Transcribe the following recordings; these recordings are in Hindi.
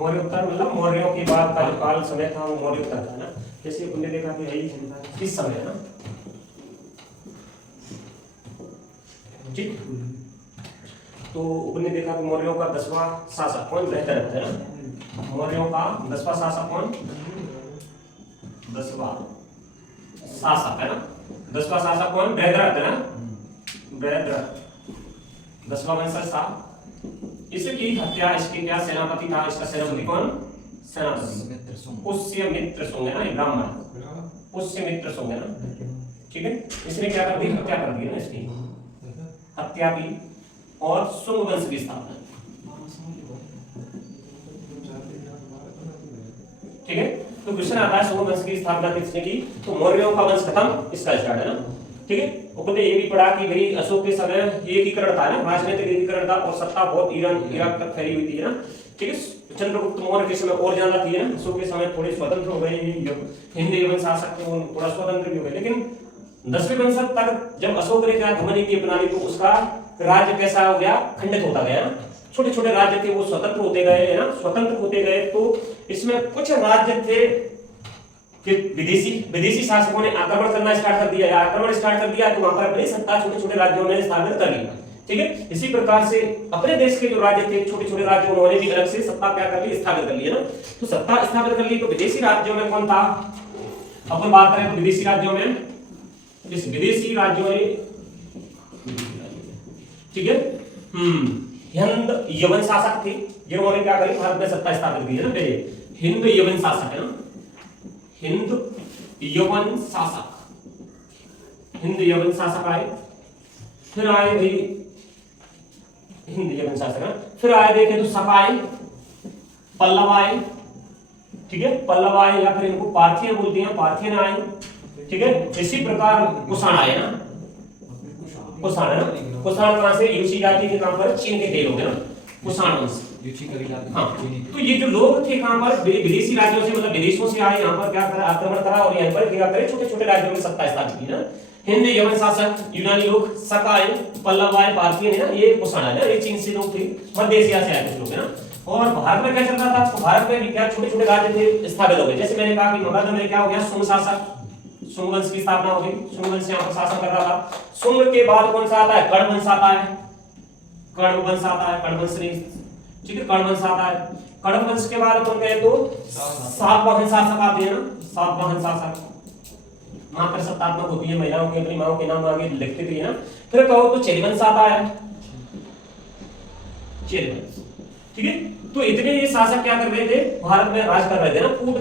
मौर्योत्तर मतलब मौर्यों के बाद का जो काल समय था वो मौर्योत्तर था ना। जैसे उन्होंने देखा कि यही इस समय ना, ठीक, तो उन्होंने देखा कि मौर्यों का 10वां शासक कौन बेहतर है ना। मौर्यों का 10वां शासक कौन, 10वां शासक है ना, 10वां शासक कौन, बृहद्रथ है ना, बृहद्रथ 10वां वंशज था। इसकी हत्या, इसके क्या सेनापति था, इसका सेनापति कौन, सेनापति पुष्यमित्र शुंग है ना, ब्राह्मण पुष्यमित्र शुंग है ना, ठीक है। इसने क्या कर दी, हत्या कर दी ना, इसकी हत्या की और शुंग वंश की स्थापना, ठीक है। तो क्वेश्चन आता है शुंग वंश की स्थापना किसने की, तो मौर्यों का वंश खत्म, इसका स्टार्ट है ना, ठीक है। उन्होंने ये भी पढ़ा कि भाई अशोक के समय एकीकरण था ना, राजनीतिक एकीकरण था और सत्ता बहुत ईरान इराक तक फैली हुई थी ना, ठीक है। चंद्रगुप्त मौर्य के समय और ज्यादा थी ना, अशोक के समय थोड़े स्वतंत्र हो गए, हिंदी वंश शासक थे वो थोड़ा स्वतंत्र भी हो गए, लेकिन 10वें वंश तक जब अशोक ने क्या धर्मनीति अपना ली तो उसका राज्य कैसा हो गया, खंडित होता गया ना। छोटे छोटे राज्य थे वो स्वतंत्र होते गए है ना, स्वतंत्र होते गए। तो इसमें कुछ राज्य थे कि विदेशी शासकों ने आक्रमण करना स्टार्ट कर दिया, आक्रमण स्टार्ट कर दिया तो वहां पर अपनी सत्ता छोटे छोटे राज्यों ने स्थापित कर ली, ठीक है। इसी प्रकार से अपने देश के जो राज्य थे छोटे छोटे राज्य, उन्होंने भी अलग से सत्ता क्या कर ली, स्थापित कर ली है ना। तो सत्ता स्थापित कर ली तो विदेशी राज्यों में कौन था, अपन बात करें तो विदेशी राज्यों में, इस विदेशी राज्यों ने, ठीक है, हिंद यवन शासक थे जिन्होंने क्या करी, भारत में सत्ता स्थापित की है ना। हिंद यवन शासक है ना, हिंद यवन शासक, हिंद यवन शासक आए, फिर आए भाई हिंद यवन शासक है, फिर आए देखे तो सकाए, पल्लव आए, ठीक है, पल्लव आए या फिर इनको पार्थियन बोलते हैं, पार्थियन आए, ठीक है। इसी प्रकार कुषाण आए ना, कुषाण है ना, कुषाण कहां से, यूसी जाति के कहां पर, चीन के थे लोग है ना, कुषाण वंश। हाँ, तो ये जो लोग थे कहां पर, विदेशी राज्यों से मतलब विदेशों से आए, यहाँ पर क्या करा, आक्रमण करा और यहाँ पर क्या करे, छोटे छोटे राज्यों में सत्ता स्थापित की ना। हिंद यवन शासक यूनानी लोग, सकाए, पल्लव आए, पार्थियन है ना, ये कुषाण है ना, ये चीन से लोग थे, मध्य एशिया से आए कुछ लोग है ना। और भारत में क्या चल रहा था, तो भारत में भी क्या छोटे छोटे राज्य थे स्थापित हो गए। जैसे मैंने कहा कि मगध में क्या हो गया, शुंग शासक, शुंग वंश की स्थापना हो गई, शुंग वंश यहाँ पर शासन कर रहा था। शुंग के बाद कौन सा आता है, कर्ण वंश आता है, कर्ण वंश आता है, कर्ण वंश ने, ठीक है, कर्ण वंश आता है। कर्ण वंश के बाद अपन कहे तो सातवाहन शासक आते हैं ना, सातवाहन शासक, वहां पर सत्तात्मक होती है, महिलाओं के अपनी माओ के नाम आगे लिखते थे ना। फिर कहो तो चेरी वंश आता है, चेरी वंश, ठीक है। तो इतने ये शासक क्या कर रहे थे, भारत में राज कर रहे थे ना, कूट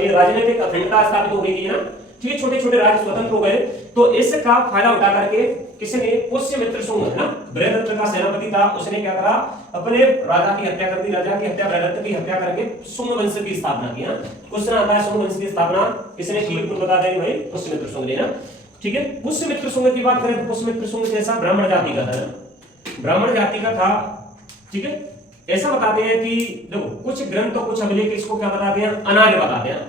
ये राजनीतिक अखंडता स्थापित हो गई ना, ठीक है, छोटे छोटे राज्य स्वतंत्र हो गए। तो इसका फायदा उठा करके किसने, पुष्यमित्र शुंग है ना, बृहद्रथ का सेनापति था, उसने क्या करा, अपने राजा की हत्या कर दी, राजा की हत्या, बृहद्रथ की हत्या करके शुंग वंश की स्थापना की ना। क्वेश्चन आता है शुंग वंश की स्थापना किसने की, बिल्कुल बता देंगे भाई, पुष्यमित्र शुंग ने ना, ठीक है। पुष्यमित्र शुंग की बात करें तो पुष्यमित्र शुंग जैसा ब्राह्मण जाति का था ना, ब्राह्मण जाति का था, ठीक है। ऐसा बताते हैं कि देखो कुछ ग्रंथ तो कुछ अभिलेख इसको क्या बताते हैं, अनार्य बताते हैं।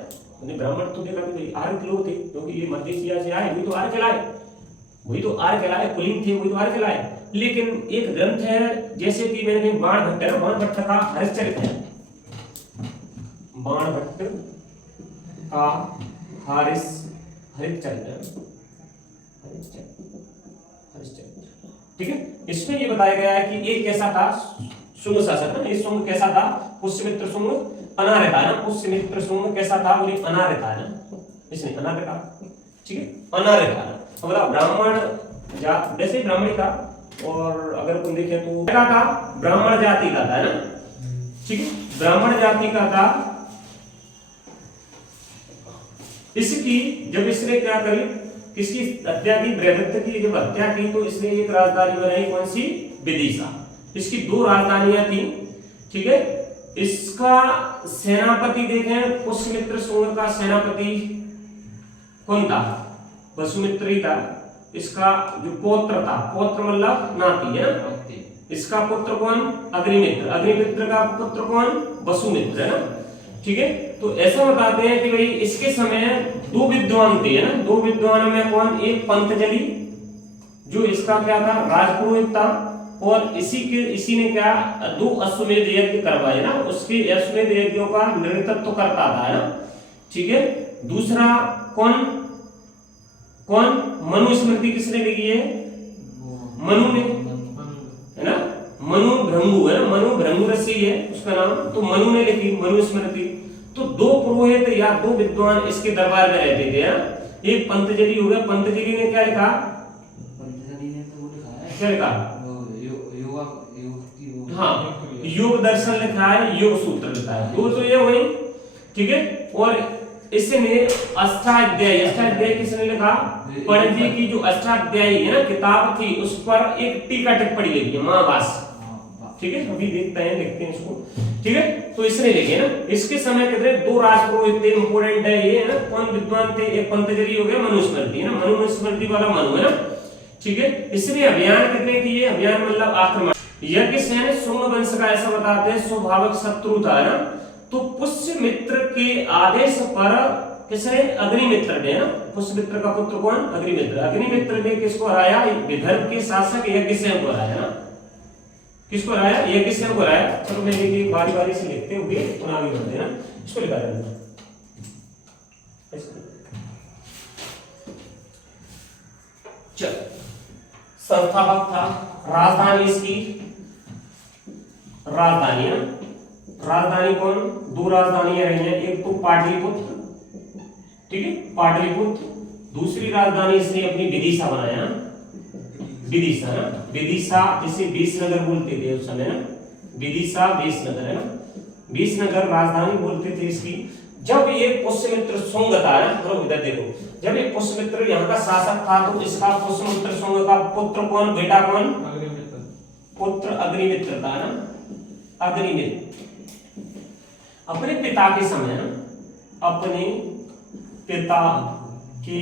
ब्राह्मण तो देखा कि आर्य लोग थे, क्योंकि ये मध्य एशिया से आए, वही तो आर्य कहलाए, वही तो आर्य कहलाए, कुलीन थे वही तो आर्य कहलाए। लेकिन एक ग्रंथ है जैसे कि मैंने बाणभट्ट है, बाणभट्ट का हरिश्चरित्र है, बाणभट्ट का हरिश्चरित्र, ठीक है। इसमें ये बताया गया है कि एक कैसा था, शुंग शासक है, ये शुंग कैसा था, पुष्यमित्र शुंग अनार्य था ना, पुष्यमित्र शुंग कैसा था, बोले अनार्य था ना, इसने अनार्य था, ठीक है, अनार्य था ना। अब बताओ ब्राह्मण जात, वैसे ब्राह्मण था, और अगर तुम देखें तो क्या था, ब्राह्मण जाति का था ना, ठीक है, ब्राह्मण जाति का था। इसकी जब इसने क्या करी, किसकी हत्या की, बृहद्रथ की जब हत्या की तो इसने एक राजधानी बनाई, कौन सी, विदिशा। इसकी दो राजधानियां थी, ठीक है। इसका सेनापति देखें, पुष्यमित्र शुंग का सेनापति कौन था, वसुमित्र ही था। इसका जो पौत्र था, पौत्र मतलब नाती है ना, इसका पुत्र कौन, अग्निमित्र, अग्निमित्र का पुत्र कौन, वसुमित्र है ना, ठीक है। तो ऐसा बताते हैं कि भाई इसके समय दो विद्वान थे ना, दो विद्वानों में कौन, एक पंतजलि जो इसका क्या था, राजपुरोहित था, और इसी ने क्या 2 अश्वमेध यज्ञ करवाए ना, उसके अश्वमेध यज्ञों का नेतृत्व करता था ना, ठीक है। दूसरा कौन कौन मनुस्मृति किसने लिखी है? मनु ने, है ना, मनु भृंगु है ना, मनु भृंगु ऋषि है उसका नाम, तो मनु ने लिखी मनुस्मृति। तो 2 पुरोहित या 2 विद्वान इसके दरबार में रहते थे, एक पंतजलि हो गया, पंतजलि ने क्या लिखा? पंतजलि ने तो वो लिखा है, क्या लिखा? हाँ, योग दर्शन लिखा है, योग सूत्र लिखा है, तो ये वही, ठीक है। और इसने अष्टाध्यायी किसने लिखा? पणजी की जो अष्टाध्यायी है ना किताब थी, उस पर एक टीका टिप्पणी लिखी है महाभाष्य, ठीक है। अभी देखते हैं इसको, ठीक है। तो इसने लिखे ना, इसके समय कितने 2 राजपुरोहित थे, इंपोर्टेंट है ये, है ना। कौन विद्वान थे? एक पंतजलि हो गया, मनुस्मृति है ना, मनुस्मृति वाला मनु है ना, ठीक है। इसने अभियान कितने किए? अभियान मतलब आक्रमण। यज्ञसेन शुंग वंश का ऐसा बताते हैं स्वाभाविक शत्रु था ना, तो पुष्यमित्र के आदेश पर किसने? अग्निमित्र ने ना, पुष्यमित्र का पुत्र कौन? अग्निमित्र। अग्निमित्र ने किसको हराया? विदर्भ के शासक यज्ञसेन को हराया ना, किसको हराया? यज्ञसेन को हराया। चलो मैं एक बारी बारी से लिखते हुए आगे बढ़ते हैं ना, इसको लिखा जाए। चल, संस्थापक था, राजधानी इसकी, राजधानी है, राजधानी कौन? 2 राजधानियां रही हैं, एक तो पाटलिपुत्र, ठीक है, पाटलिपुत्र। दूसरी राजधानी इसने अपनी विदिशा बनाया, विदिशा ना, विदिशा जिसे विसनगर बोलते थे उस समय ना, विदिशा विसनगर है ना, विसनगर राजधानी बोलते थे इसकी। जब ये पुष्यमित्र शुंग था ना, तो इधर देखो, जब ये पुष्यमित्र यहाँ का शासक था, तो इसका पुष्यमित्र शुंग का पुत्र कौन? बेटा कौन? पुत्र अग्निमित्र था ना, अग्निमित्र। अपने पिता के समय ना, अपने पिता के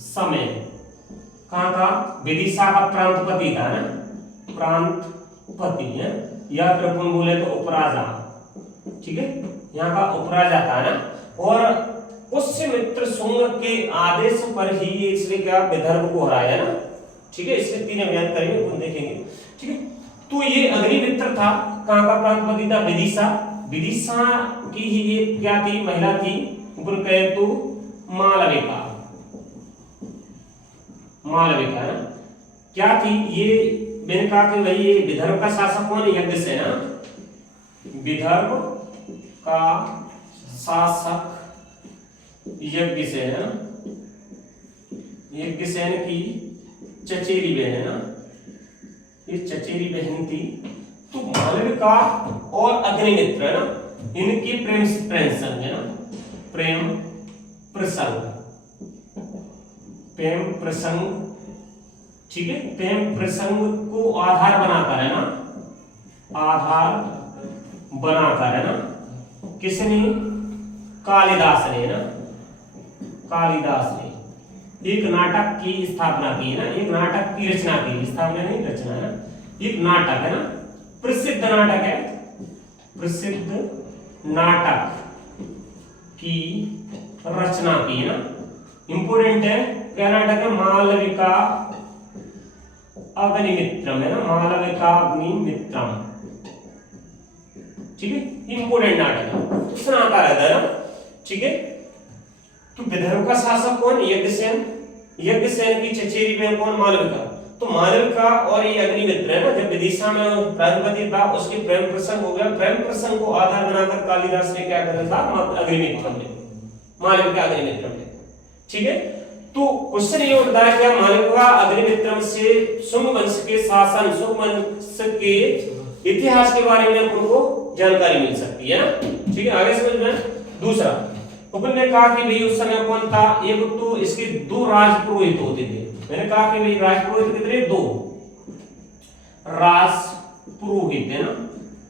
समय कहाँ का? विदिशा का प्रांतपति था ना, प्रांतपति है, या फिर अपन बोले तो उपराजा, ठीक है, यहाँ का उपराजा था ना। और पुष्यमित्र शुंग के आदेश पर ही इसने क्या? विदर्भ को हराया ना, ठीक है। इससे 3 अभियान करेंगे, अपन देखेंगे, ठीक है। तो ये अग्निमित्र था, कहाँ का प्रांतपति था? विदिशा। विदिशा की ही ये क्या थी? महिला थी, ऊपर कहे तो मालविका, मालविका है, क्या थी ये? मैंने कहा कि भाई ये विदर्भ का शासक कौन? यज्ञसेन है, विदर्भ का शासक यज्ञसेन है, यज्ञसेन की चचेरी बहन है ना, ये चचेरी बहन थी। तो मालविका और अग्निमित्र है ना, इनकी प्रेम प्रसंग है ना, प्रेम प्रसंग, प्रेम प्रसंग, ठीक है। प्रेम प्रसंग को आधार बनाकर है ना, आधार बनाकर है ना, किसने? कालिदास ने ना, कालिदास ने एक नाटक की स्थापना की है ना, एक नाटक की रचना की, स्थापना नहीं रचना है ना, एक नाटक है ना, प्रसिद्ध नाटक है, प्रसिद्ध नाटक की रचना की है ना, इंपोर्टेंट है। क्या नाटक है? मालविका अग्निमित्रम है ना, मालविका अग्निमित्रम, ठीक है, इंपोर्टेंट नाटक है, किसने आता रहता है ना, ठीक है। तो विदर्भ का शासक कौन? यज्ञसेन। यज्ञसेन की चचेरी बहन कौन? मालविका। तो मालविका और ये अग्निमित्र है ना, जब विदिशा में प्रांतपति था, उसके प्रेम प्रसंग हो गया। प्रेम प्रसंग को आधार बनाकर कालिदास ने क्या करा था? अग्निमित्रम ने, मालविका अग्निमित्रम ने, ठीक है। तो क्वेश्चन ये उठता है क्या मालविका अग्निमित्रम से शुंग वंश के शासन, शुंग वंश के इतिहास के बारे में उनको जानकारी मिल सकती है ना, ठीक है। आगे समझ में। दूसरा अपन ने कहा कि भाई उस समय कौन था? एक तो इसके 2 राजपुरोहित होते थे। मैंने कहा कि भाई राजपुरोहित कितने? 2 राजपुरोहित है ना,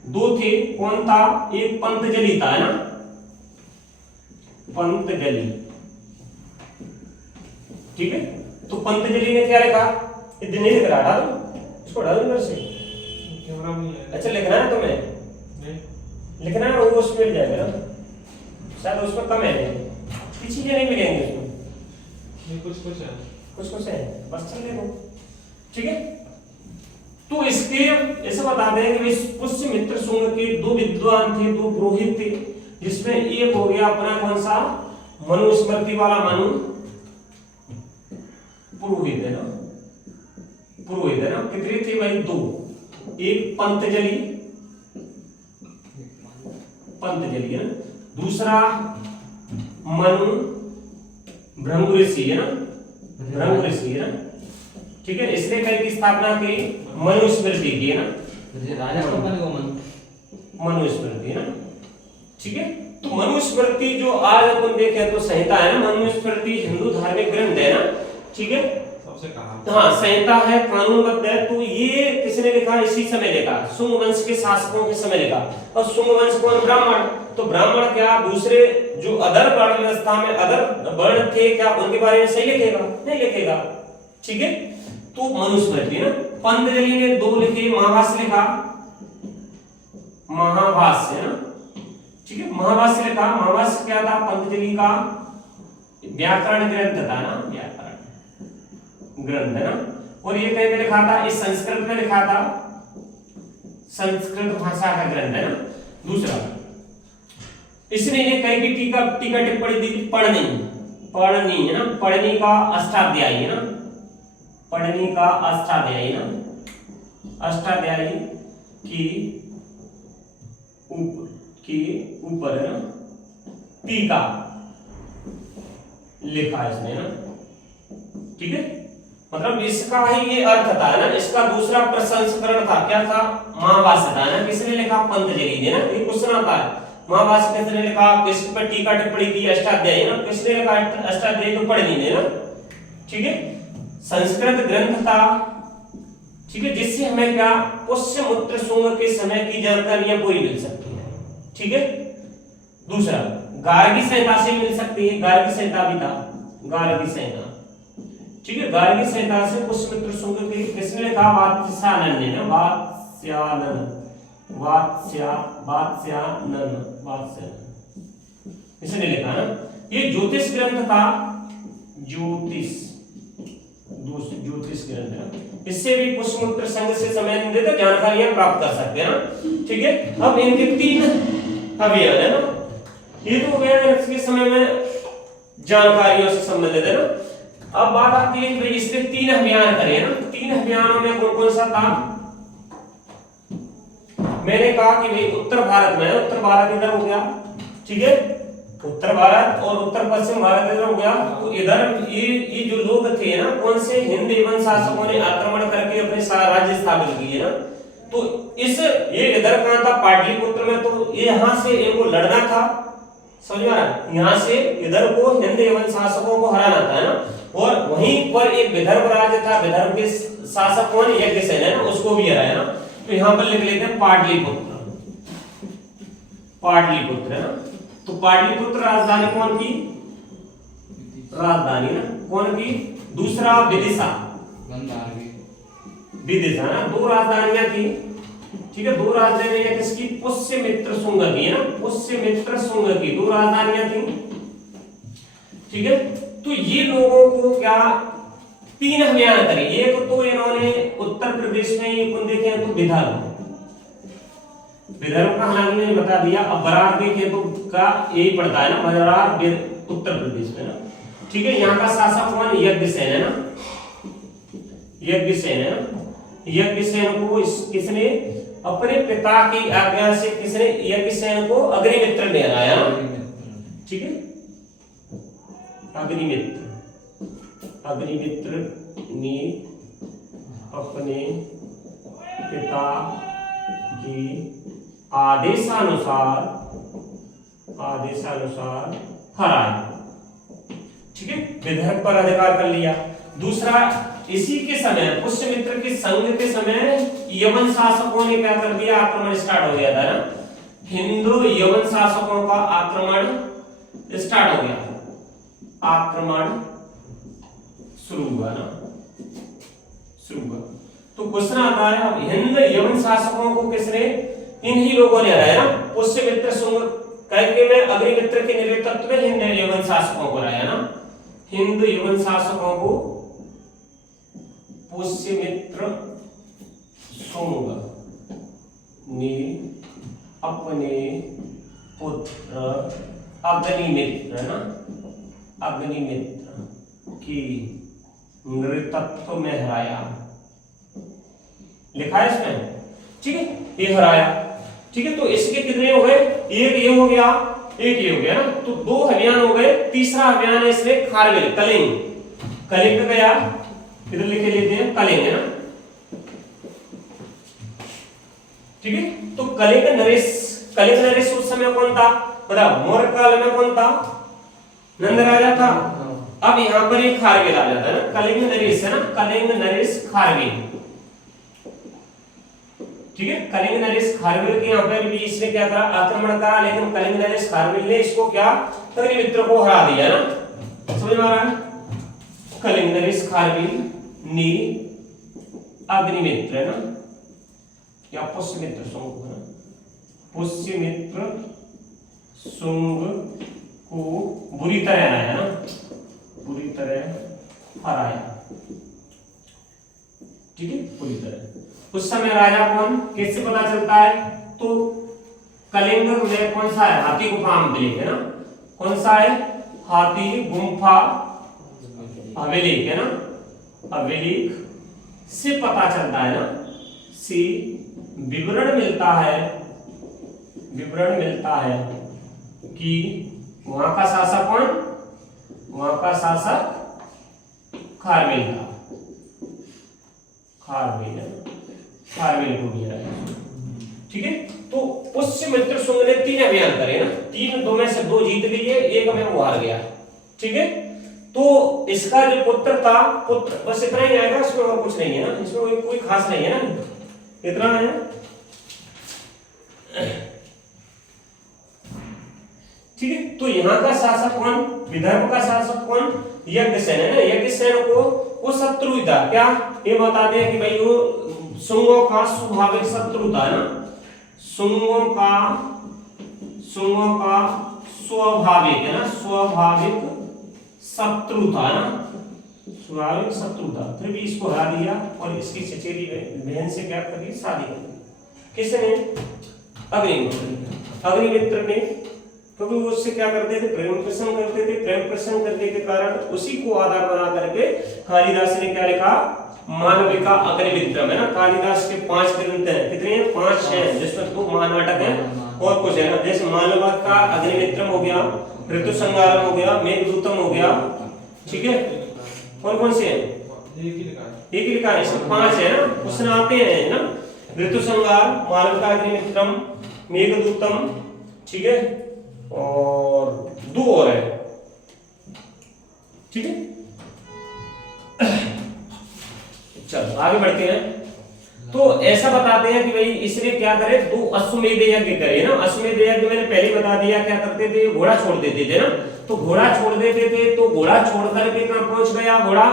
2 थे। कौन था? एक पंतजलि था, है ना, पंतजलि, ठीक है। तो पंतजलि ने क्या लिखा? इतने नहीं लिख रहा, डालो इसको, डालो इधर से, कैमरा में है। अच्छा लिखना है तुम्हें? नहीं लिखना है, वो उसमें मिल जाएगा ना, शायद उसमें कम है, कुछ चीजें नहीं मिलेंगी उसमें, नहीं कुछ है, कुछ है, बस चल देखो, ठीक है। तो इसके ऐसा बताते हैं कि पुष्य मित्र शुंग के दो विद्वान थे, दो पुरोहित थे, जिसमें एक हो गया अपना कौन सा मनुस्मृति वाला मनु पुरोहित है ना, पुरोहित है ना। कितने थे भाई? दो। एक पंतजलि है ना, दूसरा मनु भृंगु ऋषि है ना, भृंगु ऋषि है ना। ठीक है, इसने कई की स्थापना की? मनुस्मृति की है ना, राजा कौन बनेगा? मनुस्मृति है ना। ठीक है, तो मनुस्मृति जो आज अपन देखें तो संहिता है ना, मनुस्मृति हिंदू धार्मिक ग्रंथ है ना। ठीक है, सबसे कहा हाँ संहिता है, कानूनबद्ध है। तो ये किसने लिखा? इसी समय लिखा, शुंग वंश के शासकों के समय लिखा। और शुंग वंश कौन? ब्राह्मण। तो ब्राह्मण क्या दूसरे जो अदर वर्ण व्यवस्था में अदर वर्ण थे क्या उनके बारे में सही लिखेगा? नहीं लिखेगा। ठीक है, तो मनुस्मृति ना। पंतजलि ने दो लिखे, महाभाष्य लिखा, महाभाष्य है ना। ठीक है, महाभाष्य लिखा। महाभाष्य क्या था? पंतजलि का व्याकरण ग्रंथ था ना, व्याकरण ग्रंथ है ना। और ये कहीं पे लिखा था? इस संस्कृत में लिखा था, संस्कृत भाषा का ग्रंथ है ना। दूसरा इसने ये कहीं की टीका टिप्पणी दी थी, पढ़नी है ना, पढ़नी का अष्टाध्यायी है ना, पढ़नी का अष्टाध्यायी ना, अष्टाध्यायी की ऊपर है ना टीका लिखा इसने ना। ठीक है, मतलब इसका ही ये अर्थ था ना। इसका दूसरा प्रसंस्करण था, क्या था? महाभाष्य था ना। किसने लिखा? पंतजलि ने ना। ये क्वेश्चन आता है, महाभाष्य किसने लिखा? किस पर टीका टिप्पणी की? अष्टाध्यायी ना। किसने लिखा अष्टाध्यायी? तो पढ़नी ने ना। ठीक है, संस्कृत ग्रंथ था। ठीक है, जिससे हमें क्या पुष्यमित्र शुंग के समय की जानकारियां पूरी मिल सकती है। ठीक है, दूसरा गार्गी संहिता से मिल सकती है। गार्गी संहिता भी था, गार्गी संहिता। ठीक है, गार्गी संहिता से पुष्यमित्र शुंग के किसने लिखा? वात्स्यायन ने ना, वात्स्यायन इसने लिखा ना। ये ज्योतिष ग्रंथ था, ज्योतिष ग्रंथ है। इससे भी पुष्यमित्र संघ से संबंधित जानकारियां प्राप्त कर सकते हैं ना। ठीक है, अब इनके तीन अभियान है ना। ये तो गया इसके समय में जानकारियों से संबंधित है ना। अब बात आती है कि इसने तीन अभियान करे ना। तीन अभियानों में कौन कौन सा था? मैंने कहा कि भाई उत्तर भारत में, उत्तर भारत इधर हो गया। ठीक है, उत्तर भारत और उत्तर पश्चिम भारत इधर हो गया। तो इधर ये जो लोग थे ना, कौन से? हिंद एवं शासकों ने आक्रमण करके अपने राज्य स्थापित किए ना। तो इस ये इधर कहां था? पाटलिपुत्र में। तो ये यहां से इनको लड़ना था, समझ में आ रहा है? यहां से इधर को हिंद एवं शासकों को हराना था ना। और वहीं पर एक विदर्भ राज्य था, विदर्भ के शासक कौन? यज्ञसेन है ना, उसको भी हराया ना। तो यहां पर लिख लेते हैं पाटलिपुत्र, पाटलिपुत्र है ना। तो पाटलिपुत्र राजधानी कौन की? राजधानी ना कौन की? दूसरा विदिशा, विदिशा ना। दो राजधानियां थी। ठीक है, दो राजधानियां किसकी? पुष्यमित्र शुंग की है ना, पुष्यमित्र शुंग की दो राजधानियां थी। ठीक है, तो ये लोगों को क्या तीन अभियान करे। एक तो इन्होंने उत्तर प्रदेश में ये कौन देखे तो विदर्भ, विदर्भ का हालांकि मैंने बता दिया। अब बरार देखे तो का यही पड़ता है ना, बरार उत्तर प्रदेश में ना। ठीक है, यहाँ का शासक कौन? यज्ञसेन है ना, यज्ञसेन है ना। यज्ञसेन को किसने अपने पिता की आज्ञा से किसने यज्ञसेन को अग्निमित्र ने हराया ना। ठीक है, अग्निमित्र ने अपने पिता की आदेशानुसार हराया। ठीक है, विदर्भ पर अधिकार कर लिया। दूसरा, इसी के समय पुष्यमित्र के संघ के समय यवन शासकों ने क्या कर दिया? आक्रमण स्टार्ट हो गया था ना। हिंदू यवन शासकों का आक्रमण स्टार्ट हो गया, आक्रमण शुरू हुआ ना, शुरू हुआ। तो क्वेश्चन आता है, अब हिंद यवन शासकों को किसने? इन्हीं लोगों ने हराया ना। पुष्यमित्र शुंग करके में अग्निमित्र के नेतृत्व में हिंद यवन शासकों को हराया ना। हिंद यवन शासकों को पुष्यमित्र शुंग ने अपने पुत्र अग्निमित्र, है ना, अग्निमित्र की नृतत्व में हराया। लिखा है इसमें, ठीक है, ये हराया, ठीक है। तो इसके कितने हो गए, एक ये हो गया, एक ये हो गया ना, तो दो अभियान हो गए। तीसरा अभियान है इसमें खारवेल, कलिंग, कलिंग गया, इधर लिखे लेते हैं कलिंग, है ना, ठीक है। तो कलिंग नरेश उस समय कौन था, बता, मौर्य काल में कौन था, नंद राजा था। अब यहां पर एक खारवेल आ जाता है ना, कलिंग नरेश, है ना, कलिंग नरेश खारवेल, ठीक है। कलिंग नरेश खारवेल के यहाँ पर भी इसने क्या करा, आक्रमण करा, लेकिन कलिंग नरेश खारवेल ने इसको क्या, अग्निमित्र को हरा दिया ना, समझ में आ रहा है। कलिंग नरेश खारवेल ने अग्निमित्र, है ना, या पुष्यमित्र शुंग, है ना, पुष्यमित्र शुंग को बुरी तरह हराया, है ना, बुरी तरह हराया, ठीक है, पूरी तरह। उस समय राजा कौन, कैसे पता चलता है, तो कलिंग में कौन सा है, हाथी गुफा अभिलेख, है ना, कौन सा है, हाथी गुफा अभिलेख, है ना, अभिलेख से पता चलता है ना, से विवरण मिलता है कि वहां का शासक कौन, वहां का शासक खारवेल था, खारवेल को गया, ठीक है। तो पुष्यमित्र शुंग ने 3 अभियान करे ना, 3, 2 में से 2 जीत लिए, एक में वो हार गया, ठीक है। तो इसका जो पुत्र था, पुत्र बस इतना ही आएगा, इसमें और कुछ नहीं है ना, इसमें कोई खास नहीं है ना, इतना है, ठीक है। तो यहाँ का शासक कौन, विदर्भ का शासक कौन, यज्ञसेन, है ना, यज्ञसेन को वो शत्रु था, क्या ये बता दें कि भाई वो शुंगों का स्वाभाविक शत्रु था ना, शुंगों का स्वाभाविक, है ना, स्वाभाविक शत्रु था ना, स्वाभाविक शत्रु था, फिर भी इसको हरा दिया और इसकी चचेरी बहन से क्या कर दी, शादी कर दी, किसने, अग्निमित्र ने, क्योंकि वो उससे क्या करते थे, प्रेम प्रसंग करते थे, प्रेम प्रसंग करने के कारण उसी को आधार बना करके कालिदास ने क्या लिखा, मालविका अग्निमित्रम, है ना। कालिदास के 5 ग्रंथ हैं, कितने हैं, 5 हैं, जिसमें 2 महानाटक हैं और कुछ है ना, जैसे मालविका अग्निमित्रम हो गया, ऋतु संहारम हो गया, मेघदूतम हो गया, ठीक है। कौन कौन से हैं, एक ही लिखा है, इसमें 5 है ना, उसमें आते हैं ना, ऋतु संहार, मालविका अग्निमित्रम, मेघदूतम, ठीक है, और 2 और है, ठीक है। चलो आगे बढ़ते हैं। तो ऐसा बताते हैं कि भाई इसने क्या करे, 2 अश्वमेध यज्ञ करे ना, अश्वमेध यज्ञ मैंने पहले बता दिया, क्या करते थे, घोड़ा छोड़ देते थे ना, तो घोड़ा छोड़ देते थे, तो घोड़ा छोड़ करके कहां पहुंच गया, घोड़ा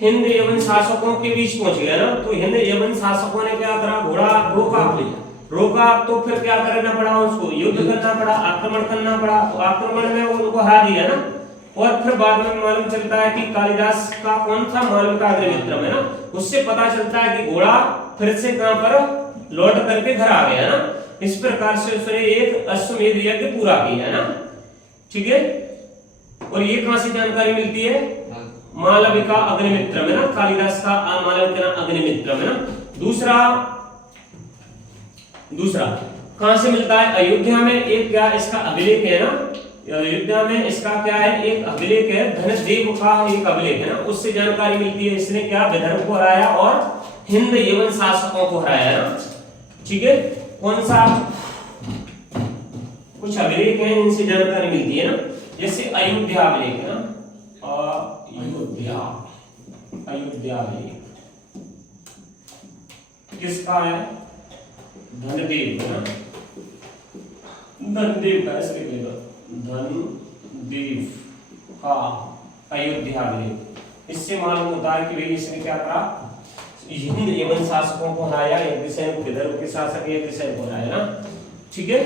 हिंद यवन शासकों के बीच पहुंच गया ना, तो हिंद यवन शासकों ने क्या करा, घोड़ा रोका, तो फिर क्या करना पड़ा, उसको युद्ध करना पड़ा, आक्रमण करना पड़ा, तो आक्रमण में उनको हरा दिया ना, और फिर बाद में मालूम चलता है कि कालिदास का कौन सा मालविका अग्निमित्रम, है ना, उससे पता चलता है कि घोड़ा फिर से कहां पर लौट करके घर आ गया ना। इस प्रकार से उसने एक अश्वमेध यज्ञ पूरा किया है ना, ठीक है। और ये कहां से जानकारी मिलती है, मालविका अग्निमित्रम, है ना, कालिदास का मालविका अग्निमित्रम, है ना। दूसरा कहां से मिलता है, अयोध्या में एक क्या इसका अभिलेख है ना, अयोध्या में इसका क्या है, एक अभिलेख है, धनदेव का एक अभिलेख है ना, उससे जानकारी मिलती है इसने क्या विदर्भ को हराया और हिंद यवन शासकों को हराया ना, ठीक है। कौन सा, कुछ अभिलेख हैं इनसे जानकारी मिलती है ना, जैसे अयोध्या अभिलेख है ना, अयोध्या अभिलेख किसका है, धनदेव, है ना, धनदेव का, ऐसे लिखेगा, धनदेव का अयोध्या अभिलेख। इससे मालूम होता है कि भाई इसने क्या करा, हिंद यवन शासकों को हराया, यज्ञसेन को, विदर्भ के शासक यज्ञसेन को हराया ना, ठीक है।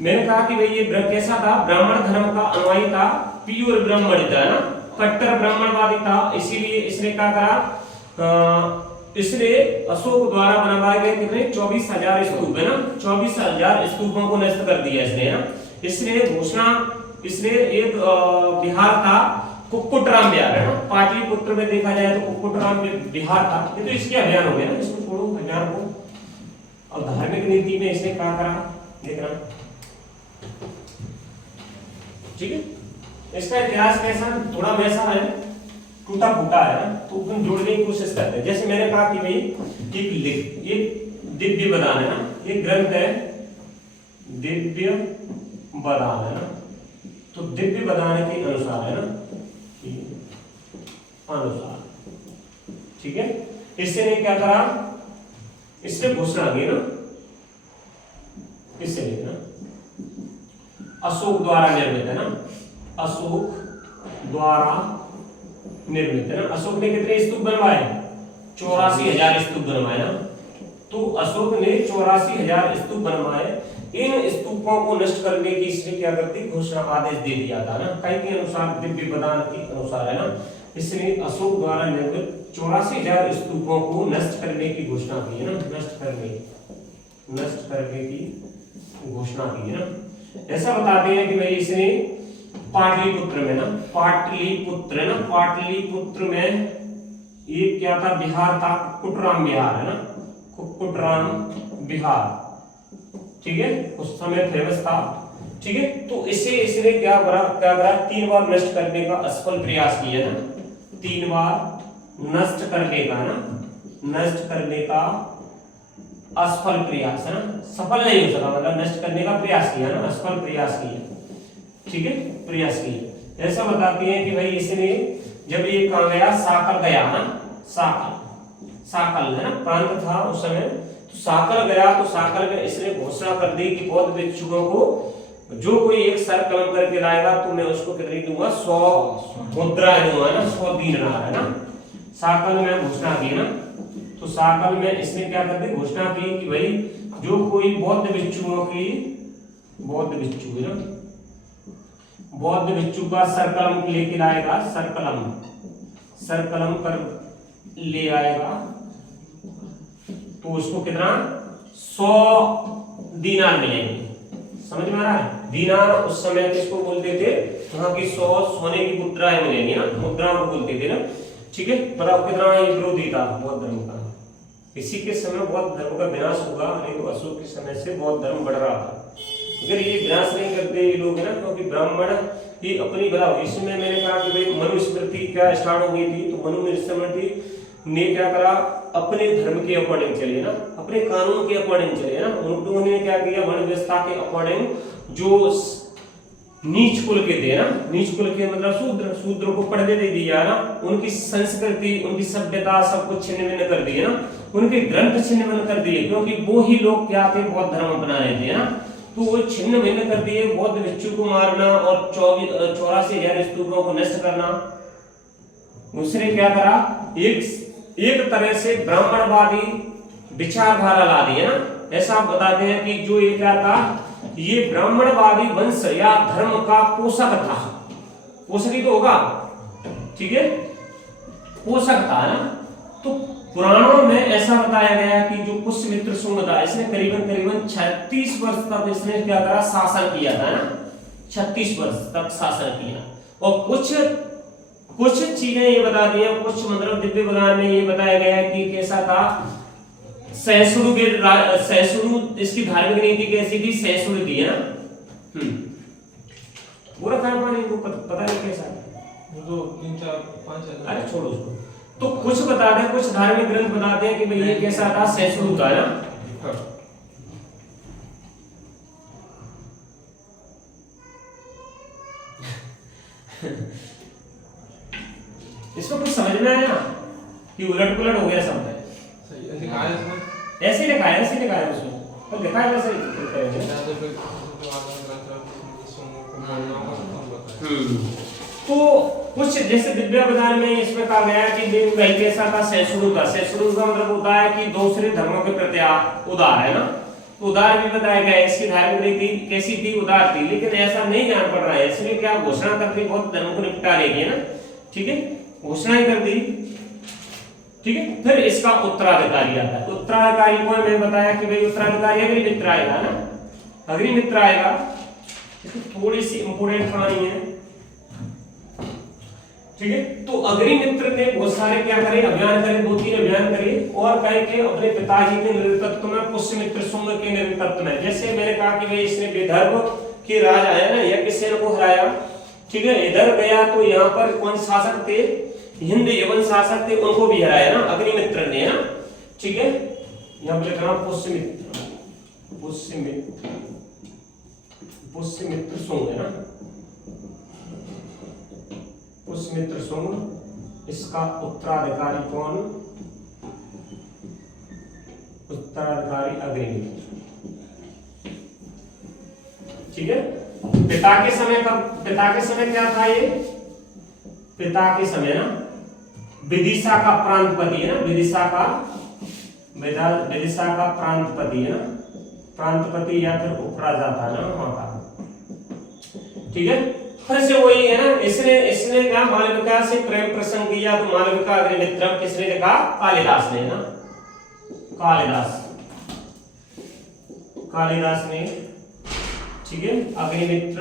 मैंने कहा कि भाई ये कैसा था, ब्राह्मण धर्म का अनुयायी था, प्योर ब्राह्मण था ना, कट्टर ब्राह्मणवादी था, इसीलिए इसने क्या करा, इसने अशोक द्वारा बनवाए गए कितने 24,000 स्तूप है ना, 24,000 स्तूपों को नष्ट कर दिया इसने ना। इसने घोषणा, इसने एक बिहार था कुक्कुटराम बिहार है ना, पाटलिपुत्र में देखा जाए तो कुक्कुटराम बिहार था, ये तो इसके अभियान हो गया ना, इसको छोड़ो अभियान को। और धार्मिक नीति में इसने क्या करा देखना, ठीक है। इसका इतिहास कैसा, थोड़ा वैसा है, टूटा फूटा है ना, तो हम जोड़ने की कोशिश करते हैं। जैसे मैंने कहा कि भाई ये दिव्य बदान है ना, ये ग्रंथ है दिव्य बदान है ना, तो दिव्य बदान के अनुसार है ना, अनुसार, ठीक है। इससे ने क्या करा, इसने घोषणा की ना, इससे लिखना अशोक द्वारा निर्मित है ना, अशोक द्वारा निर्मित है ना। अशोक ने कितने स्तूप बनवाए, 84,000 स्तूप बनवाए ना, तो अशोक ने 84,000 स्तूप बनवाए। इन स्तूपों को नष्ट करने की इसने क्या कर दी, घोषणा आदेश दे दिया था ना, कई के अनुसार दिव्य बदान के अनुसार है ना, इसने अशोक द्वारा निर्मित 84,000 स्तूपों को नष्ट करने की घोषणा की है ना, नष्ट करने की घोषणा की है ना। ऐसा बताते हैं कि भाई इसने पाटलिपुत्र में ना, पाटलिपुत्र है ना, पाटलिपुत्र में ये क्या था, बिहार था, कुक्कुटराम बिहार है ना, कुक्कुटराम बिहार, ठीक है, उस समय फेमस था, ठीक है। तो इसे इसने क्या करा 3 बार नष्ट करने का असफल प्रयास किया ना, 3 बार नष्ट करने का ना, नष्ट करने का असफल प्रयास है ना, सफल नहीं हो सका, मतलब नष्ट करने का प्रयास किया ना, असफल प्रयास किया, ठीक है, प्रयास किया। ऐसा बताते हैं कि भाई इसने जब ये कहां गया, साकल गया ना, साकल है ना, प्रांत था उस समय, तो साकल गया, तो साकल में इसने घोषणा कर दी कि बौद्ध भिक्षुओं को जो कोई एक सर कलम करके लाएगा तो मैं उसको कितनी दूंगा, 100 मुद्रा दूंगा ना, 100 दीनार है ना, साकल में घोषणा की ना। तो साकल में इसने क्या कर दी, घोषणा की कि भाई जो कोई बौद्ध भिक्षुओं की, बौद्ध भिक्षु है ना, बौद्ध भिक्षु का सरकलम लेके लाएगा, सरकलम कर ले आएगा, तो उसको कितना 100 दीनार मिलेंगे। समझ में आ रहा है, दीनार उस समय किसको बोलते थे, वहां की 100 सोने की मुद्राएं मिलेंगी ना, मुद्राओं को बोलते थे ना, ठीक है। पर अब कितना ये विरोधी था बौद्ध धर्म का, इसी के समय बौद्ध धर्म का विनाश होगा, नहीं तो अशोक के समय से बौद्ध धर्म बढ़ रहा था। अगर ये विनाश नहीं करते ये लोग है ना, क्योंकि ब्राह्मण ही अपनी बड़ा, इसमें मैंने कहा कि भाई मनुस्मृति क्या स्टार्ट हो गई थी, तो मनुस्मृति ने क्या करा, अपने धर्म के अकॉर्डिंग चले ना, अपने कानून के अकॉर्डिंग चले ना। उन्होंने क्या किया, वर्ण व्यवस्था के अकॉर्डिंग जो नीच कुल के थे ना, नीच कुल के मतलब शूद्र को पढ़ने दे दिया ना, उनकी संस्कृति, उनकी सभ्यता सब कुछ छिन्न भिन्न कर दिए ना, उनके ग्रंथ छिन्न भिन्न कर दिए, क्योंकि वो ही लोग क्या थे, बौद्ध धर्म अपना रहे थे ना, तो वो छिन्न भिन्न कर दिए। बौद्ध भिक्षु को मारना और 84,000 स्तूपों को नष्ट करना, उसने क्या करा, एक तरह से ब्राह्मणवादी विचारधारा ला दी है ना। ऐसा बताते हैं कि जो ये क्या था, ये ब्राह्मणवादी वंश या धर्म का पोषक था, पोषक ही तो होगा, ठीक है, पोषक था ना। तो पुराणों में ऐसा बताया गया कि जो पुष्यमित्र शुंग था, इसने करीबन 36 वर्ष तक इसने क्या करा, शासन किया था ना, 36 वर्ष तक शासन किया। और कुछ चीजें ये बता दी है, कुछ मतलब दिव्य बदान में ये बताया गया है कि कैसा था, सहिष्णु इसकी धार्मिक नीति कैसी थी, सहिष्णु थी है ना। पूरा खान पान इनको पता नहीं कैसा है, 2 3 4 5 अरे छोड़ो उसको। तो कुछ बताते हैं, कुछ धार्मिक ग्रंथ बताते हैं कि भाई ये कैसा था, सहिष्णु था ना। इसको कुछ समझ में आया कि उलट पुलट हो गया सब है, सही ऐसे कहा है इसमें, ऐसे ही लिखा है उसमें, तो लिखा है वैसे ही। तो कुछ जैसे दिव्य बदान में इसमें कहा गया है कि भाई कैसा था, सहिष्णु का मतलब होता है कि दूसरे धर्मों के प्रति उदार है ना, तो उदार भी बताया गया है। इसकी धार्मिक नीति कैसी थी, उदार थी, लेकिन ऐसा नहीं जान पड़ रहा है, इसलिए क्या घोषणा कर दी, बहुत धर्म को निपटा लेगी है ना, ठीक है, घोषणा ही कर दी ठीक है। फिर इसका उत्तराधिकारी आता है। उत्तराधिकारी को मैंने बताया कि भाई उत्तराधिकारी अग्निमित्र आएगा ना, अग्निमित्र आएगा। थोड़ी सी इंपोर्टेंट कहानी है, ठीक है। तो अग्निमित्र ने बहुत सारे क्या करे, अभियान करे, 2-3 अभियान करे और कहे के अपने पिताजी के नेतृत्व में, पुष्यमित्र शुंग के नेतृत्व में, जैसे मैंने कहा कि भाई इसने विदर्भ के राजा है ना यज्ञसेन को हराया, ठीक है। इधर गया तो यहाँ पर कौन शासक थे, हिंद यवन शासक थे, उनको भी हराया ना अग्निमित्र ने, ना, ठीक है। यहाँ पे लिखना पुष्यमित्र, पुष्यमित्र, पुष्यमित्र शुंग है ना, पुष्यमित्र शुंग। इसका उत्तराधिकारी कौन, उत्तराधिकारी अग्निमित्र, ठीक है। पिता के समय का, पिता के समय क्या था ये, पिता के समय ना विदिशा का प्रांतपति है ना, विदिशा का, विदिशा का प्रांतपति है ना, प्रांतपति या फिर उपराजा था ना वहां का, ठीक है। फिर से वही है ना, इसने क्या मालविका से प्रेम प्रसंग किया, तो मालविका अग्निमित्र किसने लिखा, कालिदास ने ना, कालिदास, कालिदास ने, ठीक है। अग्निमित्र,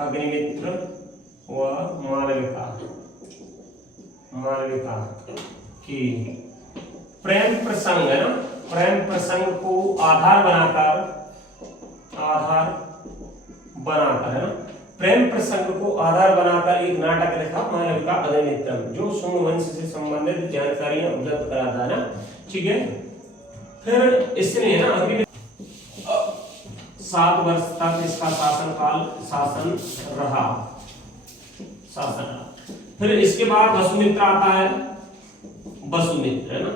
अग्निमित्र व मालविका, मालविका की प्रेम प्रसंग है ना, प्रेम प्रसंग को आधार बनाकर, आधार बनाकर है ना, प्रेम प्रसंग को आधार बनाकर एक नाटक लिखा मालविका अग्निमित्रम, जो शुंग वंश से संबंधित जानकारियां उपलब्ध कराता है ना, ठीक है। फिर इसने ना अग्निमित्र 7 वर्ष तक इसका शासन रहा, शासन रहा। फिर इसके बाद वसुमित्र आता है, वसुमित्र है ना,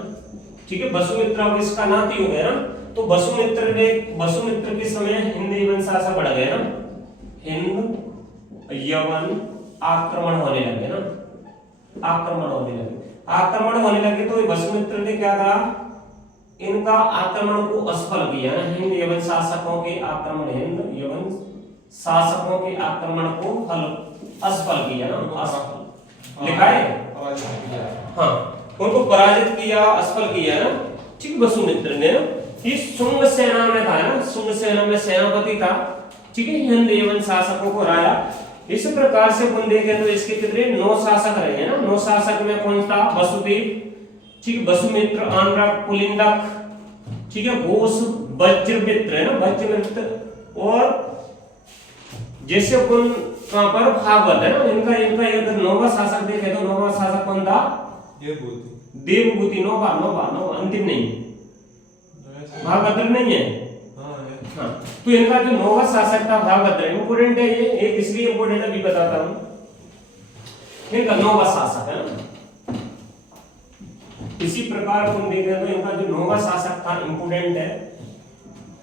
ठीक है। वसुमित्र अब इसका नाती हो गया ना, तो वसुमित्र के समय हिंद यवन शासक बढ़ गए ना, हिंद यवन आक्रमण होने लगे ना, आक्रमण होने लगे तो वसुमित्र ने क्या करा, इनका आक्रमण को असफल किया ना, हिंद यवन शासकों के आक्रमण, हिंद यवन शासकों के आक्रमण को असफल किया ना, असफल लिखा है, हाँ, उनको पराजित किया, असफल किया ना, ठीक। वसुमित्र ने ना, ये शुंग सेना में था ना, शुंग सेना में सेनापति था, ठीक है, हिंद यवन शासकों को हराया। इस प्रकार से अपन देखें तो इसके कितने 9 शासक रहे हैं ना, 9 शासक में कौन था, वसुदेव, ठीक, वसुमित्र, आंध्रक, पुलिंदक, ठीक है, घोष, वज्रमित्र है ना, वज्रमित्र, और जैसे अपन कहां पर भागवत है ना, इनका अगर 9वां शासक देखे तो 9वां शासक कौन था, देवभूति, 9वां अंतिम नहीं, भागवत नहीं है, हाँ। तो इनका जो 9वां शासक था भागवत इंपोर्टेंट है, ये एक इसलिए इंपोर्टेंट अभी बताता हूं, इनका 9वां शासक है ना। इसी प्रकार तुम देख रहे हो, इनका जो 9वां शासक था इंपोर्टेंट है,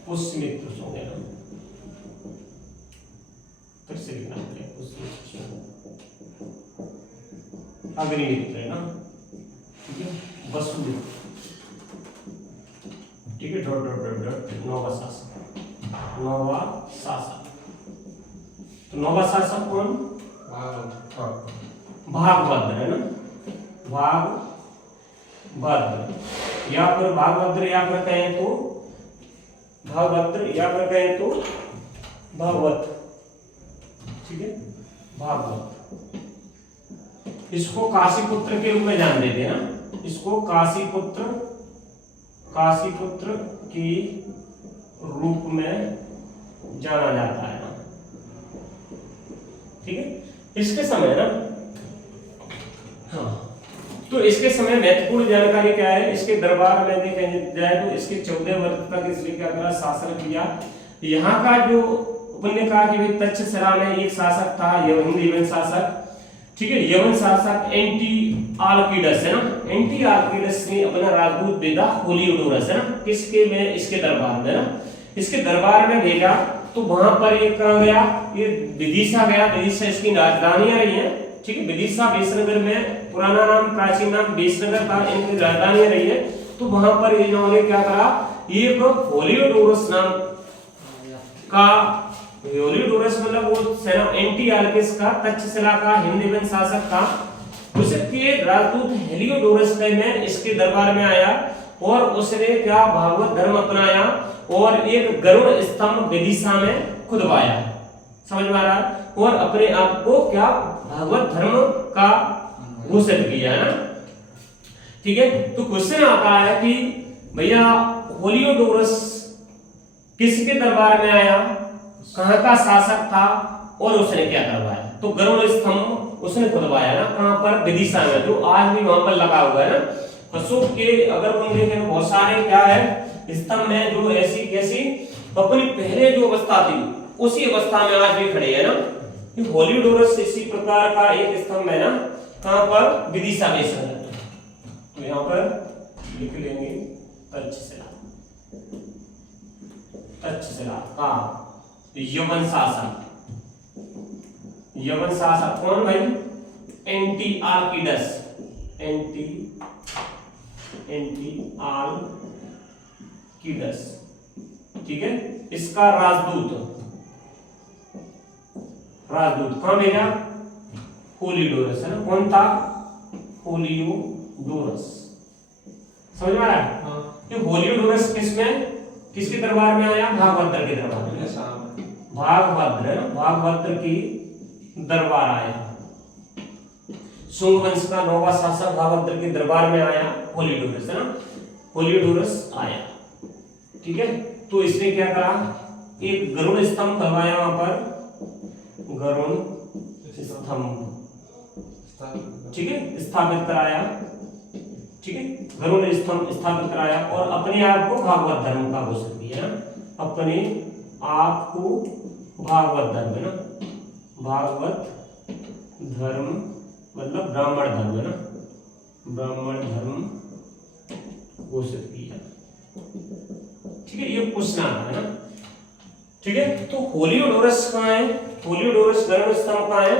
पुष्यमित्र शुंग है ना, फिर से लिखना है पुष्यमित्र शुंग, अग्निमित्र है ना, ठीक है, वसुमित्र, ठीक है, डॉट डॉट डॉट डॉट 9वां शासक, 9वां शासक। तो 9वां शासक कौन, भागभद्र है ना, भागभद्र, या फिर भागभद्र, या फिर कहें तो भागभद्र, या फिर कहें तो भागवत, ठीक है, भागवत। इसको काशीपुत्र के रूप में जान देते हैं ना, इसको काशीपुत्र के रूप में जाना जाता है ना, ठीक है। इसके समय ना, हाँ, तो इसके समय महत्वपूर्ण जानकारी क्या है, इसके दरबार में देखें जाए तो इसके 14 वर्ष तक इसने क्या करा, शासन किया। यहाँ का जो अपन ने कहा कि भाई तक्षशिला में एक शासक था, हिंद यवन शासक, ठीक है, यवन शासक एंटिआलकिडस है ना, एंटिआलकिडस ने अपना राजदूत भेजा होलियोडोरस है ना, किसके में, इसके दरबार में ना, इसके दरबार में भेजा। तो वहां पर एक कहां गया, ये विदिशा गया, विदिशा इसकी राजधानियां रही है, ठीक है, विदिशा बेसनगर में, पुराना नाम प्राचीन नाम बेसनगर था, इनकी राजधानियां रही है। तो वहां पर इन्होंने क्या करा, एक होलियोडोरस नाम का, होलियोडोरस मतलब वो एंटिआलकिडस का, तक्षशिला का हिंद यवन शासक था, उसके राजदूत हेलियोडोरस ने इसके दरबार में आया और उसने क्या भागवत धर्म अपनाया और एक गरुड़ स्तंभ विदिशा में खुदवाया, समझ में आ रहा है, और अपने आप को क्या भागवत धर्म का घोषित किया है ना। ठीक है, तो क्वेश्चन आता है कि भैया हेलियोडोरस किसके दरबार में आया, कहां का शासक था और उसने क्या करवाया। तो गरुड़ स्तंभ उसने खुदवाया ना, कहां पर, विदिशा में, जो आज भी वहां पर लगा हुआ है ना। अशोक के अगर तुम देखें तो बहुत सारे क्या है स्तंभ में जो ऐसी कैसी अपनी पहले जो अवस्था थी उसी अवस्था में आज भी खड़े हैं ना। हेलियोडोरस इसी प्रकार का एक स्तंभ है ना, कहां पर, विदिशा में। तो यहां पर लिख लेंगे तक्षशिला, तक्षशिला का यवन शासक, यवन शासक कौन भाई, एंटिआर्किडस, एंटिआर्किडस, ठीक है। इसका राजदूत कौन भेजा, हेलियोडोरस है ना। कौन था, हेलियोडोरस, समझ में आ रहा है। ये हेलियोडोरस किसके दरबार में आया, भागवत के दरबार में, भागभद्र है ना, भागभद्र की दरबार आया। शुंग वंश का 9वां शासक भागभद्र के दरबार में आया हेलियोडोरस है ना, हेलियोडोरस आया, ठीक है। तो इसने क्या करा, एक गरुड़ स्तंभ करवाया वहां पर, गरुड़ स्तंभ, ठीक है, स्थापित कराया, ठीक है, गरुड़ स्तंभ स्थापित कराया और अपने आप को भागवत धर्म का घोषित किया, अपने आप को भागवत धर्म है ना, भागवत धर्म मतलब ब्राह्मण धर्म है ना, ब्राह्मण धर्म घोषित किया, ठीक है। ये पूछना है ना, ठीक है। तो हेलियोडोरस कहाँ है, हेलियोडोरस गरुड़ स्तंभ कहाँ है,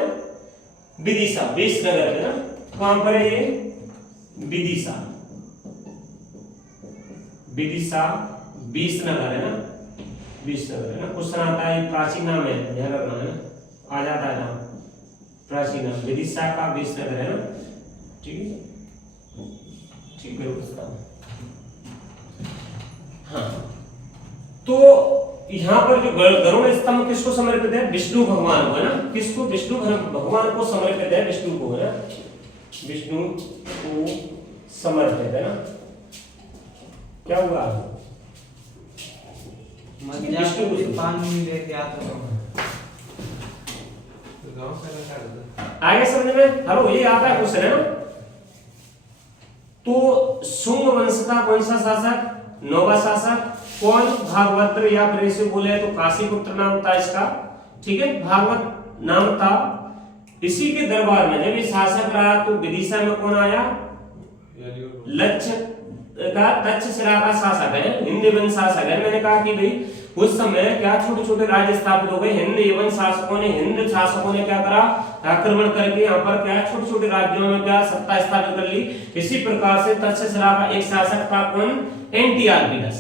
विदिशा, विशनगर है ना, कहां पर है ये, विदिशा, विदिशा विशनगर है ना, विशनगर है ना। क्वेश्चन आता है, प्राचीन नाम है, ध्यान रखना है ना, आ जाता है नाम, प्राचीन नाम विदिशा का विशनगर है ना, ठीक है, ठीक है। हाँ, तो यहाँ पर जो गरुड़ स्तंभ किसको समर्पित है, विष्णु भगवान को है ना, किसको, विष्णु भगवान को समर्पित है, विष्णु को है ना, विष्णु को समर्पित है ना। क्या हुआ, विष्णु को पानी लेके आता हूं, आगे समझ में, हेलो ये आता है क्वेश्चन है ना। तो शुंग वंश का कौन सा शासक, 9वां शासक कौन, भागवत, या फिर इसे बोले तो काशीपुत्र नाम था इसका, ठीक है, भागवत नाम था। इसी के दरबार में जब ये शासक रहा तो विदिशा में कौन आया, तक्षशिला का शासक है, हिंद यवन शासक है। मैंने कहा कि भाई उस समय क्या छोटे छोटे राज्य स्थापित हो गए, हिंद यवन शासकों ने, हिंद शासकों ने क्या करा, आक्रमण करके यहाँ पर क्या छोटे छोटे राज्यों में क्या सत्ता स्थापित कर ली। इसी प्रकार से तक्षशिला का एक शासक था कौन, एंटिआर्किडस,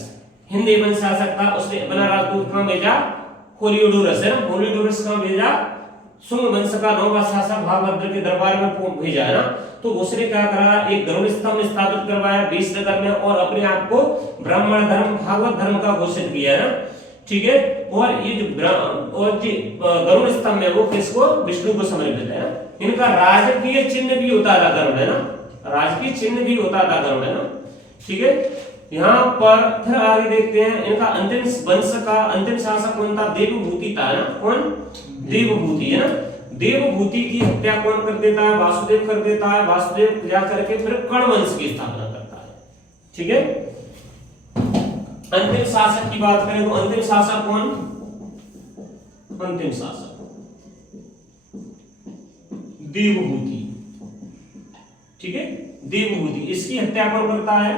हिंद यवन शासक था, उसने अपना राजदूत कहां भेजा, हेलियोडोरस है ना, हेलियोडोरस कहां भेजा, शुंग वंश का 9वां शासक भागभद्र के दरबार में भेजा है ना। तो उसने क्या करा, एक गरुड़ स्तंभ स्थापित करवाया विशनगर में और अपने आप को ब्राह्मण धर्म, भागवत धर्म का घोषित किया है ना, ठीक है। और ये जो गरुड़ स्तंभ है वो किसको, विष्णु को समर्पित है ना। इनका राजकीय चिन्ह भी होता था गरुड़ है ना, राजकीय चिन्ह भी होता था गरुड़ है ना, ठीक है। यहाँ पर फिर आगे देखते हैं, इनका अंतिम वंश का अंतिम शासक कौन था, देवभूति था ना, कौन, देवभूति है ना। देवभूति की हत्या कौन कर देता है, वासुदेव कर देता है, वासुदेव जा करके फिर कर्ण वंश की स्थापना करता है, ठीक है। अंतिम शासक की बात करें तो अंतिम शासक कौन, अंतिम शासक देवभूति, ठीक है, देवभूति। इसकी हत्या कौन करता है,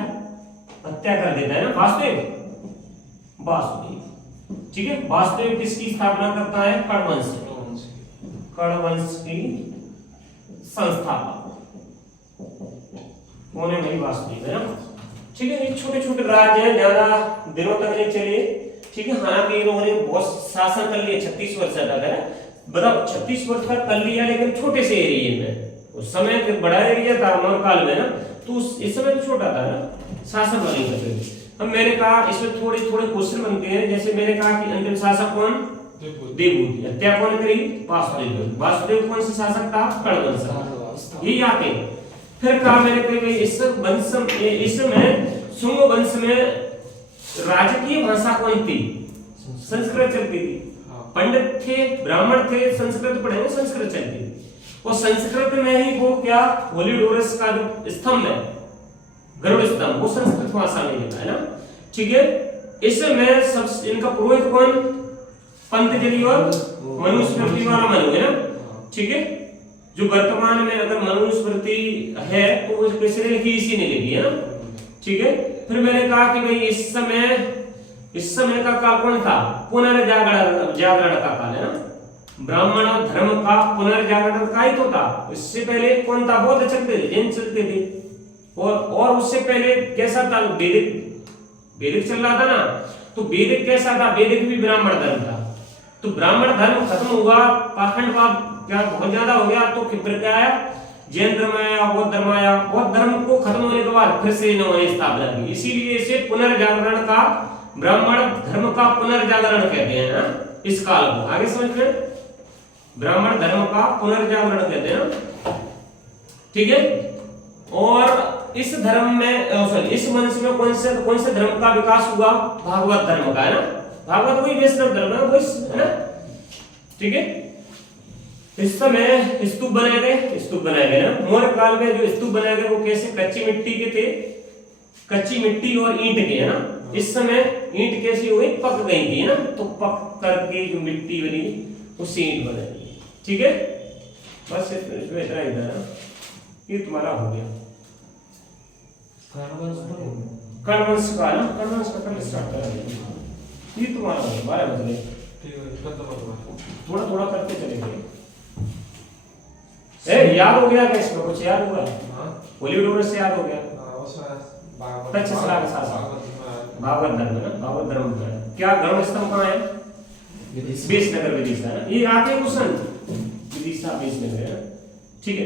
हत्या कर देता है ना, वासुदेव, वासुदेव, ठीक है। वासुदेव किसकी स्थापना करता है, कर्ण वंश, कर्ण वंश की संस्थापक कौन है, भाई वासुदेव है ना, ठीक है। ये छोटे छोटे राज्य हैं, ज्यादा दिनों तक नहीं चले, ठीक है। हालांकि इन्होंने बहुत शासन कर लिया 36 वर्ष तक है, बताओ 36 वर्ष तक कर लिया, लेकिन छोटे से एरिया में उस समय फिर बड़ा एरिया था मौर्य काल में ना, तो इस समय तो छोटा था ना, शासन वाले का। अब मैंने कहा इसमें थोड़े थोड़े क्वेश्चन बनते हैं, जैसे मैंने कहा कि अंतिम शासक कौन, देवभूति। हत्या कौन करी, वासुदेव। वासुदेव कौन सा शासक था, कर्ण वंश। यही आते हैं। फिर कहा मैंने कही इस वंश इसमें शुंग वंश में राजकीय भाषा कौन थी, संस्कृत चलती थी। पंडित थे, ब्राह्मण थे, संस्कृत पढ़े, संस्कृत चलती थी। और संस्कृत में ही वो क्या, पोलिडोरस का जो स्तंभ है, गरुड़ स्तंभ, वो संस्कृत भाषा में लिखा है ना, ठीक है। इसमें सब इनका पुरोहित कौन, पंतजलि और मनुस्मृति वाला मनु है ना, ठीक है। जो वर्तमान में अगर मनुस्मृति है तो वो किसने लिखी, इसी ने लिखी है ना, ठीक है। फिर मैंने कहा कि भाई इस समय का काल कौन था, पुनर्जागरण का काल है ना, ब्राह्मण और धर्म का पुनर्जागरण का ही तो था। इससे पहले कौन था, बौद्ध चलते थे, जैन चलते थे, और उससे पहले कैसा था, वैदिक चल रहा था ना। तो वैदिक कैसा था, वैदिक भी ब्राह्मण धर्म था। तो ब्राह्मण धर्म खत्म हुआ, पाखंडवाद क्या बहुत ज्यादा हो गया, तो फिर क्या आया, जैन धर्म आया, बौद्ध धर्म आया। बौद्ध धर्म को खत्म होने के बाद फिर से इन्होंने स्थापना की, इसीलिए इसे पुनर्जागरण का, ब्राह्मण धर्म का पुनर्जागरण कहते हैं ना इस काल को। आगे समझ में, ब्राह्मण धर्म का पुनर्जागरण कहते हैं, ठीक है। और इस धर्म में सॉरी इस वंश में कौन से धर्म का विकास हुआ, भागवत धर्म का है ना। भागवत वही वैष्णव धर्म है, वो है ना, ठीक है। इस समय स्तूप बनाए गए ना। मौर्य काल में जो स्तूप बनाए गए वो कैसे, कच्ची मिट्टी के थे, कच्ची मिट्टी और ईंट के है ना। इस समय ईंट कैसी हुई, पक गई थी ना, तो पक करके जो मिट्टी बनी उससे ईंट बनेगी, ठीक है। बस इसमें इतना ही था, ये तुम्हारा हो गया कर्ण का ना, कर्ण का कर स्टार्ट करेंगे। ये तुम्हारा हो गया 12 बज गए, थोड़ा थोड़ा करते चलेंगे। याद हो गया क्या, इसमें कुछ याद हुआ, पोलिडोरस से याद हो गया, तक्षशिला के साथ भागवत धर्म ना, भागवत धर्म क्या, गरुड़ स्तंभ कहाँ है, विदिशा नगर, विदिशा ना। ये आते क्वेश्चन, विदिशा 20 नगर है, ठीक है।